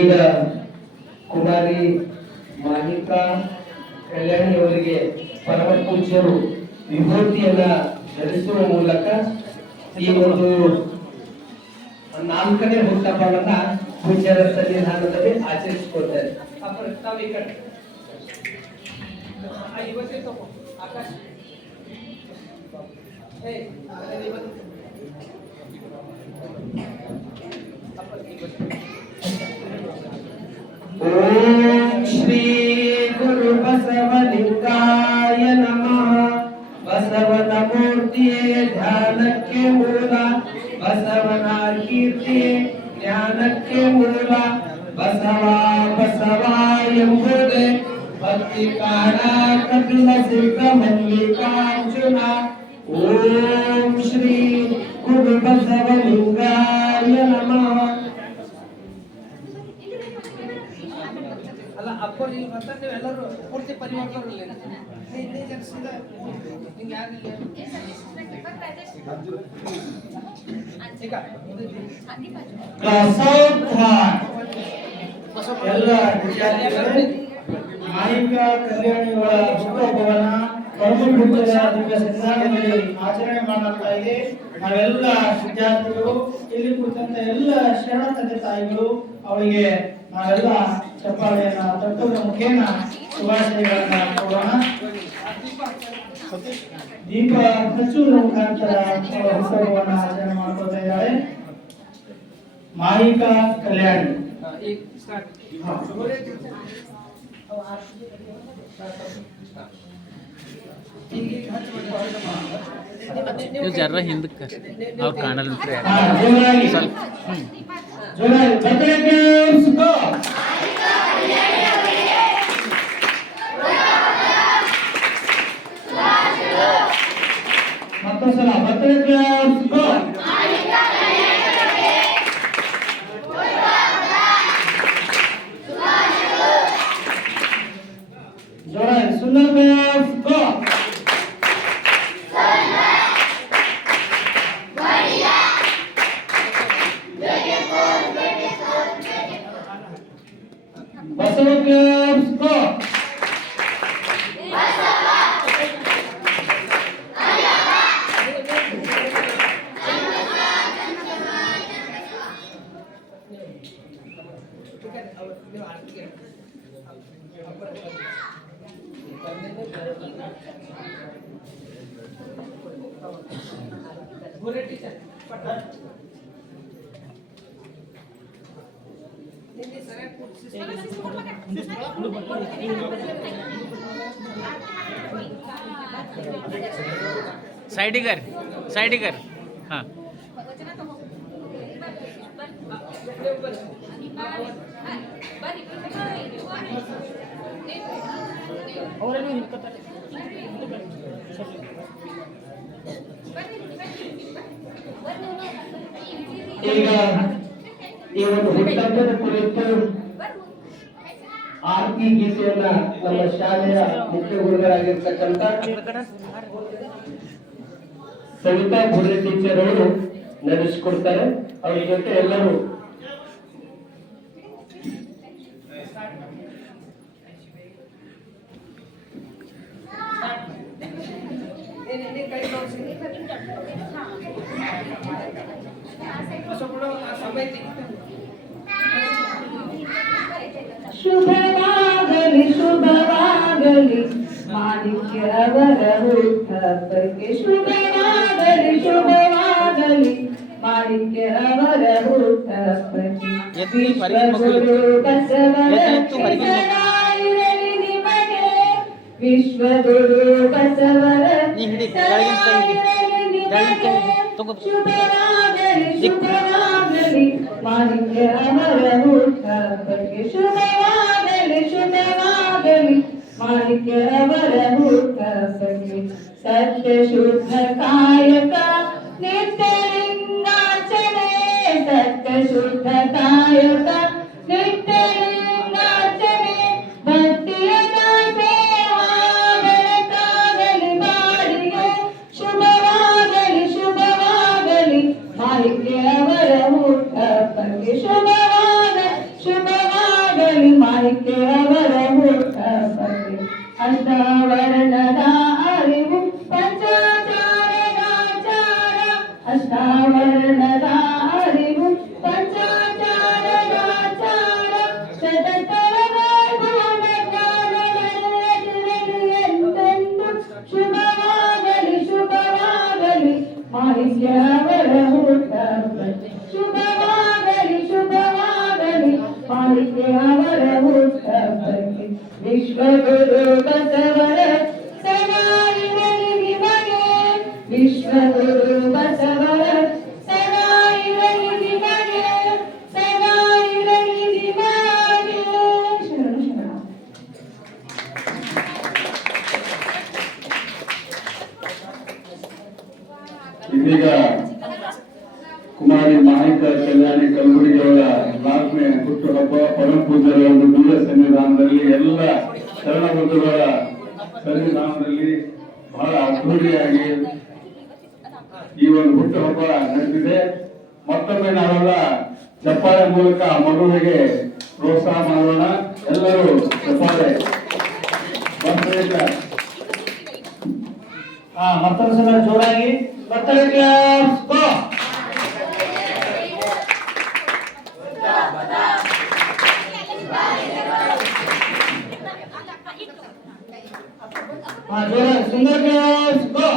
ಈಗ ಕುಮಾರಿ ಮಾಹಿಕಾ ಕಲ್ಯಾಣಿ ಅವರಿಗೆ ಪರಮ ಪೂಜ್ಯರು ವಿಭೂತಿಯನ್ನ ಧರಿಸುವ ಮೂಲಕ ಈ ಒಂದು 4ನೇ ಹುಟ್ಟಹಬ್ಬವನ್ನ ಪೂಜ್ಯರ ಸನ್ನಿಧಾನದಲ್ಲಿ ಆಚರಿಸಿಕೊಳ್ತಾರೆ. ಓಂ ಶ್ರೀ ಗುರು ಬಸವಲಿಂಗಾಯ ನಮಃ. ಬಸವನ ಮೂರ್ತಿಯೇ ಧ್ಯಾನಕ್ಕೆ ಮೂಲ, ಬಸವನ ಕೀರ್ತಿಯೇ ಜ್ಞಾನಕ್ಕೆ ಮೂಲ. ಬಸವ ಬಸವ ಎಂಬುದೇ ಭಕ್ತಿ ಕಾಣ ಕಪಿಲ ಸಿದ್ಧ ಮಲ್ಲಿಕಾರ್ಜುನ. ಓಂ ಶ್ರೀ ಗುರು ಬಸವಲಿಂಗಾಯ ನಮಃ. ಅಲ್ಲ ಅಪ್ಪರು ಇಲ್ಲಿ ಬರ್ತಾರೆ, ನೀವು ಎಲ್ಲರೂ ಪೂರ್ತಿ ಪರಿವಾರದವ್ರು ಇಲ್ಲ ನಿಂಗೆ ಯಾರಿಲ್ಲ ಈಗ ಎಲ್ಲ ಮಾಹಿಕಾ ಕಲ್ಯಾಣಿಗಳ ಹುಟ್ಟುಹಬ್ಬವನ್ನ ಸನ್ನಿಧಾನದಲ್ಲಿ ಆಚರಣೆ ಮಾಡಲಾಗ್ತಾ ಇದೆ. ನಾವೆಲ್ಲ ವಿದ್ಯಾರ್ಥಿಗಳು ಇಲ್ಲಿ ಕುರಿತಂತ ಎಲ್ಲ ಶರಣ ತಂದೆ ತಾಯಿಗಳು ಅವರಿಗೆ ನಾವೆಲ್ಲ ಚಪ್ಪಾಳೆಯನ್ನ ತಟ್ಟುವ ಮುಖೇನ ಶುಭಾಶಯಗಳನ್ನ ಕೊಡೋಣ. ದೀಪ ಹಚ್ಚುವುದರ ಮುಖಾಂತರ ಹುಟ್ಟುಹಬ್ಬವನ್ನ ಆಚರಣೆ ಮಾಡ್ಕೊಳ್ತಾ ಇದ್ದಾರೆ ಮಾಹಿಕಾ ಕಲ್ಯಾಣಿ. ಜರ ಹಿಂದಕ್ಕೆ ಅವ್ರು ಕಾಣಲ್ಲ ಮತ್ತೊಂದ್ಸಲ ಬರ್ತಡೇ साइडिगर हाँ ಈಗ ಈ ಒಂದು ಹುಟ್ಟಹಬ್ಬದ ಕುರಿತು ಆರತಿ ಗೀತೆಯನ್ನ ನಮ್ಮ ಶಾಲೆಯ ಮುಖ್ಯ ಗುರುಗಳಾಗಿರ್ತಕ್ಕಂಥ ಸವಿತಾ ಭುರ್ರೆ ಟೀಚರ್ ಅವರು ನಡೆಸಿಕೊಡ್ತಾರೆ. ಅವ್ರ ಜೊತೆ ಎಲ್ಲರೂ ಶುಭವಾಗಲಿ ಶುಭವಾಗಲಿ ಮಾಣಿಕ್ಯವರ ಹುಟ್ಟಹಬ್ಬಕ್ಕೆ ಶುಭವಾಗಲಿ ಶುಭವಾಗಲಿ ಮಾಣಿಕ್ಯವರ ಹುಟ್ಟಹಬ್ಬಕ್ಕೆ ವಿಶ್ವಗುರು ಬಸವರತ್ನಿಸಲಾಯಿರಲಿ ನಿಮಗೆ ವಿಶ್ವಗುರು ಬಸವರತ್ನಿಸಲಾಯಿರಲಿ ನಿಮಗೆ ಶುಭವಾಗಲಿ ಶುಭವಾಗಲಿ ಮಾಣಿಕ್ಯವರ ಹುಟ್ಟಹಬ್ಬಕ್ಕೆ ಶುಭವಾಗಲಿ ಶುಭವಾಗಲಿ ಮಾಣಿಕ್ಯವರ ಹುಟ್ಟಹಬ್ಬಕ್ಕೆ ಸತ್ಯ ಶುದ್ಧ ಕಾಯಕ ನಿತ್ಯ ಲಿಂಗಾರ್ಚನೆ ವರ್ಣದ ಅರಿವು ಪಂಚಾಚಾರದ ಆಚಾರ ಶತತರದ ಎಂತೆಂದು ಶುಭವಾಗಲಿ ಶುಭವಾಗಲಿ ಮಾಹಿತ್ಯ ಅವರ ಹುಟ್ಟಹಬ್ಬಕ್ಕೆ ಶುಭವಾಗಲಿ ಶುಭವಾಗಲಿ ಮಾಹಿತ್ಯ ಅವರ ಹುಟ್ಟಹಬ್ಬಕ್ಕೆ ವಿಶ್ವಗುರು ಬಸವರ ಸದಾ ಇರಲಿ ನಿಮಗೆ ವಿಶ್ವಗುರು ಬಸವರ ಸದಾ ಇರಲಿ ನಿಮಗೆ ಸದಾ ಇರಲಿ ನಿಮಗೆ ಶರಣ ಶರಣ. ಇದೀಗ ಕುಮಾರಿ ಮಾಹಿತ ಕಲ್ಯಾಣಿ ಕಲಬುರಗಿಯವರ 4ನೇ ಹುಟ್ಟುಹಬ್ಬ ಪರಮ ಪೂಜ್ಯರ ಒಂದು ದಿವ್ಯ ಸನ್ನಿಧಾನದಲ್ಲಿ ಎಲ್ಲ ಶರಣ ಬಂಧುಗಳ ಸನ್ನಿಧಾನದಲ್ಲಿ ಬಹಳ ಅದ್ಧೂರಿಯಾಗಿ ಈ ಒಂದು ಹುಟ್ಟುಹಬ್ಬ ನಡೆದಿದೆ. ಮತ್ತೊಮ್ಮೆ ನಾವೆಲ್ಲ ಚಪ್ಪಾಳೆ ಮೂಲಕ ಆ ಮಗುವಿಗೆ ಪ್ರೋತ್ಸಾಹ ಮಾಡೋಣ. ಎಲ್ಲರೂ ಚಪ್ಪಾಳೆ ಮತ್ತೊಂದು ಸಲ ಜೋರಾಗಿ ಬರ್ತಡೇ ಕ್ಲಾಸ್ ಗೋ. ಜೋರಾಗಿ ಸುಂದರ್ ಕ್ಲಾಸ್ ಗೋ.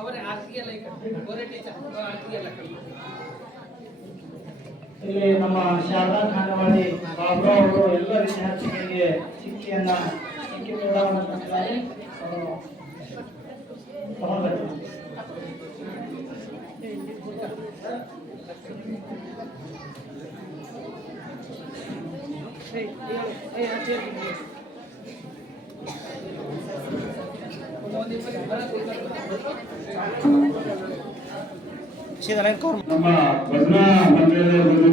ಅವರೇ ಆರ್ತಿಗೆ ಎಲ್ಲ ಈಗ ಗೋರೆ ಟೀಚರ್ ಆರ್ತಿಗೆ ಎಲ್ಲ ಇಲ್ಲಿ ನಮ್ಮ ಶಾರದಾ ಖಾನವಾಡಿ ಬಾಬು ಅವರು ಎಲ್ಲ ವಿದ್ಯಾರ್ಥಿಗಳಿಗೆ ಶಿಕ್ಷೆಯನ್ನ ಕೊಟ್ಟಿದ್ದಾರೆ. ಅವರು ತಗೊಂಡ್ಬರ್ತಾರೆ. ನಮ್ಮ ಭಜನಾ ಮಂದಿರದಲ್ಲಿ